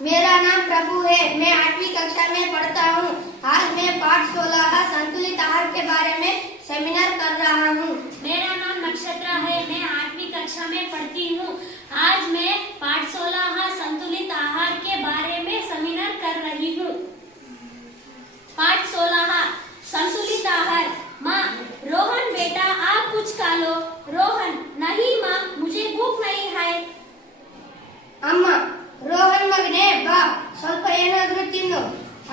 मेरा नाम प्रभु है। मैं 8वीं कक्षा में पढ़ता हूँ। आज मैं पाठ 16 संतुलित आहार के बारे में सेमिनार कर रहा हूँ। मेरा नाम नक्षत्र है। मैं 8वीं कक्षा में पढ़ती हूँ। आज मैं पाठ 16 संतुलित आहार के बारे में सेमिनार कर रही हूँ। पाठ 16 संतुलित आहार। माँ, रोहन बेटा आप कुछ खा लो। रोहन, नहीं माँ, मुझे भूख नहीं है। ಅಮ್ಮ, ರೋಹನ್ ಮಗನೇ ಬಾ, ಸ್ವಲ್ಪ ಏನಾದರೂ ತಿನ್ನು.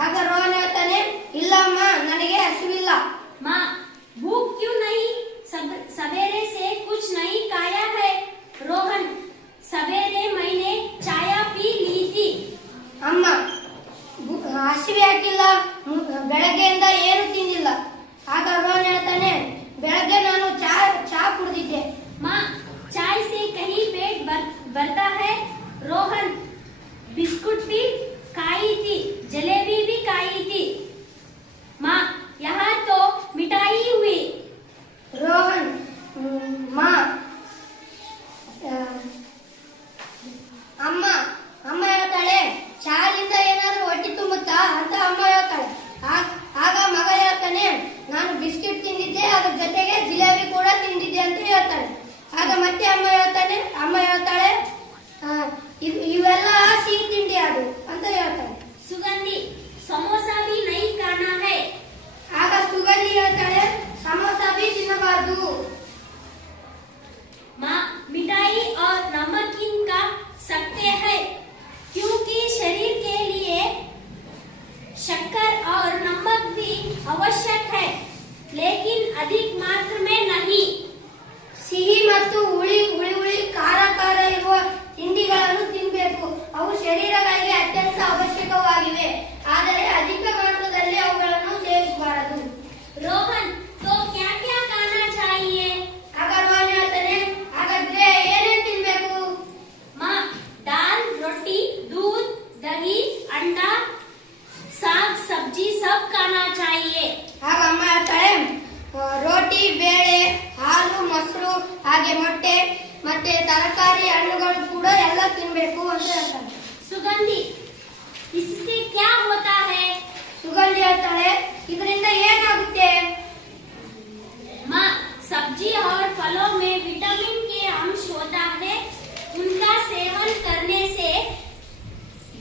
ಆಗ ರೋಹನ್ ಹೇಳ್ತಾನೆ, ಇಲ್ಲಮ್ಮ, ನನಗೆ ಹಸಿವಿಲ್ಲ. माँ, भूख क्यों नहीं? सवेरे से कुछ नहीं खाया है। रोहन, सवेरे मैंने चाय पी ली थी। ಅಮ್ಮ, ಹಸಿವೆ ಆಗಿಲ್ಲ, ಬೆಳಗ್ಗೆಯಿಂದ ಏನು ತಿಂದಿಲ್ಲ. ಆಗ ರೋಹನ್ ಹೇಳ್ತಾನೆ, ಬೆಳಗ್ಗೆ ನಾನು ಚಾ ಕುಡಿದಿದ್ದೆ. माँ, चाय से कहीं पेट भरता है? रोहन, बिस्कुट भी खाई थी, जलेबी भी खाई थी। माँ, यहाँ तो मिठाई हुई। ರೋಹನ್, ಮಾ, ಅಮ್ಮ ಹೇಳ್ತಾಳೆ, ಚಾಲಿಂದ ಏನಾದ್ರೂ ಹೊಟ್ಟೆ ತುಂಬುತ್ತಾ ಅಂತ ಅಮ್ಮ ಹೇಳ್ತಾಳೆ. ಆಗ ಮಗ ಹೇಳ್ತಾನೆ, ನಾನು ಬಿಸ್ಕೆಟ್ ತಿಂದಿದ್ದೆ, ಅದ್ರ ಜೊತೆಗೆ ಜಿಲೇಬಿ ಕೂಡ ತಿಂದಿದ್ದೆ ಅಂತ ಹೇಳ್ತಾಳೆ. ಆಗ ಮತ್ತೆ ಅಮ್ಮ ಹೇಳ್ತಾಳೆ, ಇವೆಲ್ಲ ಸಿಹಿ ತಿಂಡಿ ಅದು ಅಂತ ಹೇಳ್ತಾಳೆ. सुगंधी, समोसा भी नहीं खाना है। ಆಗ ಸುಗಂಧಿ ಹೇಳ್ತಾಳೆ, ಸಮೋಸ भी ತಿನ್ನಬಾರದು. माँ, मिठाई और नमकीन खा सकते हैं क्योंकि शरीर के लिए शक्कर और नमक भी आवश्यक है, लेकिन अधिक मात्रा में नहीं। ಸಿಹಿ ಮತ್ತು ಹುಳಿ ಖಾರ ಇರುವ ತಿಂಡಿಗಳನ್ನು ತಿನ್ನಬೇಕು. ಅವು ಶರೀರಗಳಿಗೆ ಅತ್ಯಂತ ಅವಶ್ಯಕವಾಗಿವೆ, ಆದರೆ ಅಧಿಕ ಮಾತ್ರದಲ್ಲಿ ಅವುಗಳನ್ನು ಸೇವಿಸಬಾರದು. रोहन, तो क्या क्या खाना चाहिए? ಆಗ ರೋಹನ್ ಹೇಳ್ತಾನೆ, ಹಾಗಾದ್ರೆ ಏನೇನು ತಿನ್ಬೇಕು? माँ, दाल, रोटी, दूध, दही, अंडा, साग सब्जी सब खाना चाहिए। ಆಗ ಅಮ್ಮ ಹೇಳ್ತಾಳೆ, ರೋಟಿ, ಬೇಳೆ, ಹಾಲು, ಮೊಸರು, ಹಾಗೆ ಮೊಟ್ಟೆ ಮತ್ತೆ ತರಕಾರಿ, ಹಣ್ಣುಗಳು ಕೂಡ ಎಲ್ಲ ತಿನ್ಬೇಕು ಅಂತ ಹೇಳ್ತಾಳೆ. सुगंधी, इससे क्या होता है? ಸುಗಂಧಿ ಹೇಳ್ತಾಳೆ, ಇದರಿಂದ ಏನಾಗುತ್ತೆ? माँ, सब्जी और फलों में विटामिन के अंश होता है। उनका सेवन करने से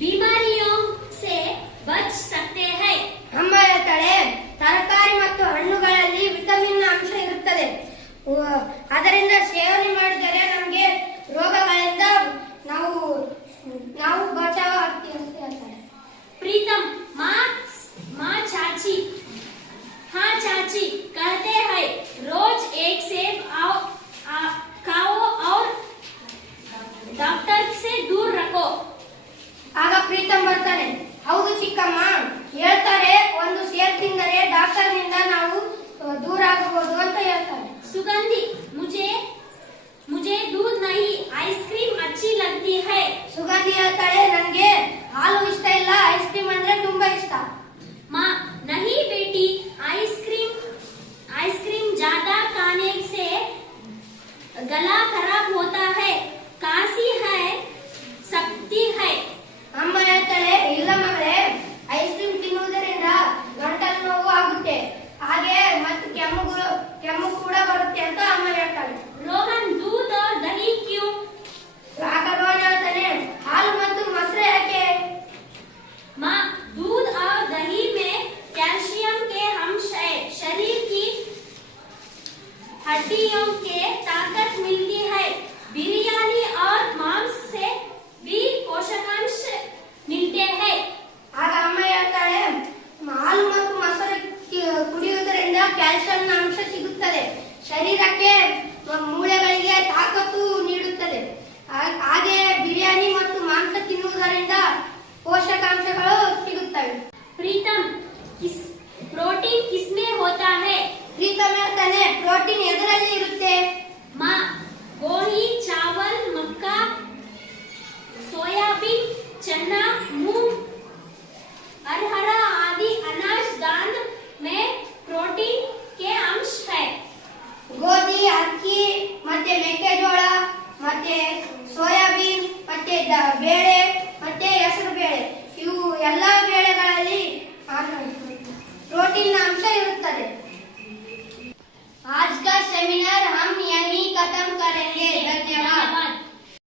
बीमारियों से बच सकते हैं। ಅಮ್ಮ ಹೇಳ್ತಾಳೆ, ತರಕಾರಿ ಮತ್ತು ಹಣ್ಣುಗಳಲ್ಲಿ ವಿಟಮಿನ್ ಅಂಶ ಇರುತ್ತದೆ. ಅದರಿಂದ ಸೇವನೆ ಮಾಡಿದರೆ ನಮಗೆ ರೋಗಗಳಿಂದ ನಾವು ಬಚಾವ್ ಆಗ್ತೀವಿ ಅಂತ ಹೇಳ್ತಾಳೆ. प्रीतम, माँ चाची, हाँ चाची, कहते हैं रोज एक सेब खाओ और डॉक्टर से दूर रखो। ಆಗ ಪ್ರೀತಮ್ ಬರ್ತಾನೆ, ಹೌದು ಚಿಕ್ಕಮ್ಮ, ಹೇಳ್ತಾರೆ ಒಂದು ಸೇಬ್ ತಿಂದರೆ ಡಾಕ್ಟರ್ನಿಂದ ನಾವು ದೂರ ಆಗಬಹುದು ಅಂತ ಹೇಳ್ತಾರೆ. सुगंधी, मुझे दूध नहीं आइसक्रीम अच्छी लगती है। ಸುಗಂಧಿ ಹೇಳ್ತಾಳೆ, ನನಗೆ ಹಾಲು ಇಷ್ಟ ಇಲ್ಲ, ಐಸ್ ಕ್ರೀಮ್ ಅಂದ್ರೆ ತುಂಬಾ ಇಷ್ಟ. माँ, नहीं बेटी, आइसक्रीम ज्यादा खाने से गला खराब होता है, खांसी है, सकती है। ಅಮ್ಮ ಹೇಳ್ತಾಳೆ, ಇಲ್ಲ ಮಗಳೇ, ಐಸ್ ಕ್ರೀಮ್ ತಿನ್ನುವುದರಿಂದ ಗಂಟಲು ನೋವು ಆಗುತ್ತೆ, ಹಾಗೆ ಮತ್ತು ಕೆಮ್ಮು ಕೂಡ ಬರುತ್ತೆ ಅಂತ ಅಮ್ಮ ಹೇಳ್ತಾಳೆ. रोहन, दूध और दही क्यों? ಆಗ ರೋಹನ್ ಹೇಳ್ತಾನೆ, ಹಾಲು ಮತ್ತು ಮೊಸರು ಯಾಕೆ? माँ, दूध और दही में कैल्शियम के अंश है, शरीर की हड्डियों के ताकत मिलती है। बिरयानी और मांस से भी पोषकांश मिलते हैं। ಆಗ ಅಮ್ಮ ಹೇಳ್ತಾಳೆ, ಹಾಲು ಮತ್ತು ಮೊಸರು ಕುಡಿಯುವುದರಿಂದ ಕ್ಯಾಲ್ಸಿಯಂ ಅಂಶ ಸಿಗುತ್ತದೆ, ಶರೀರಕ್ಕೆ ಮೂಳೆಗಳಿಗೆ ತಾಕತ್ತು ನೀಡುತ್ತದೆ. ಹಾಗೆ ಬಿರಿಯಾನಿ ಮತ್ತು ಮಾಂಸ ತಿನ್ನುವುದರಿಂದ ಪೋಷಕಾಂಶಗಳು ಸಿಗುತ್ತವೆ. प्रीतम, प्रोटीन किसमें होता है? ಪ್ರೀತಮ್ ಹೇಳ್ತಾನೆ, ಪ್ರೋಟೀನ್ ಎದರಲ್ಲಿ ಇರುತ್ತೆ? माँ, गोही, चावल, मक्का, सोयाबीन, चना,